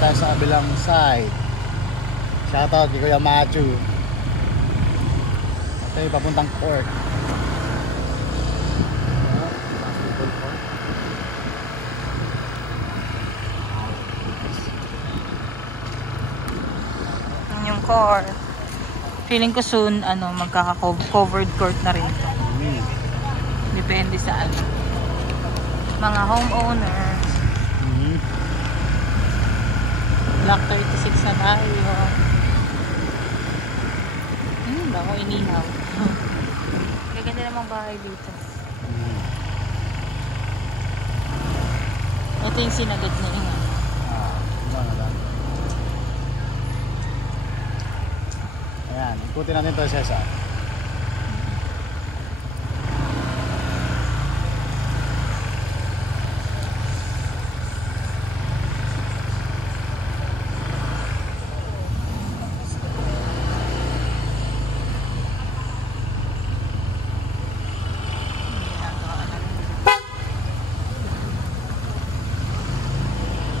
tayo sa kabilang side. Shoutout kay Kuya Machu. Ito yung papuntang court. Yung court. Feeling ko soon, magkaka-covered court na rin ito. Depende sa mga homeowners. Block 36 na tayo. Bako inihaw. Gaganda namang bahay dito. Ito yung sinagot na yun. Ayan, ikutin natin ito, Cesar.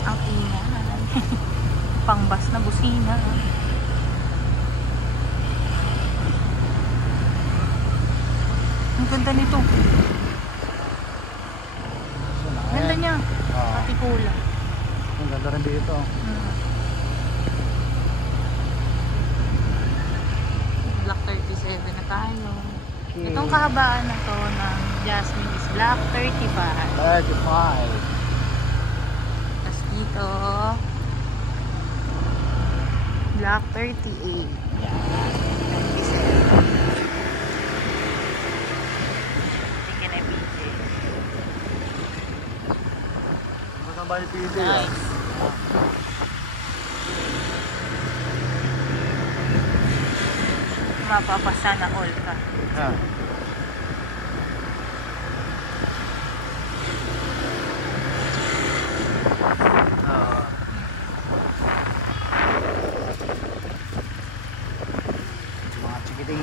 Ang ingay. Pangbas na busina. Ang ganda nito. Ganda niya. Pati pula. Ang ganda rin dito. Block 37 na tayo. Itong kahabaan na to ng Jasmine is Block 35. 35. Tapos dito, Block 38. Yan. 37. Bahay PJ. Nice. Mapapasa na all ka. Mga chikiting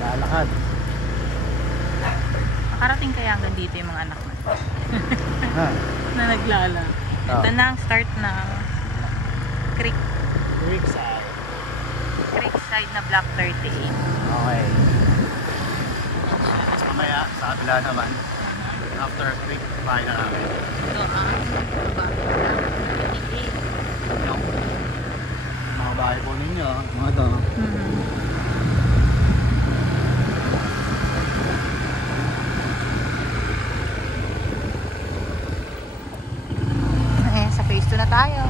lalakad. Makarating kaya hanggang dito yung mga anak mo? Na naglala. Ito na ang start ng Creekside. Creekside na Block 38. Okay. Tapos mamaya sa kabila naman. After creek, bahay na namin. Ito ang Yung mga bahay po ninyo. Mga to. Sa phase 2 na tayo.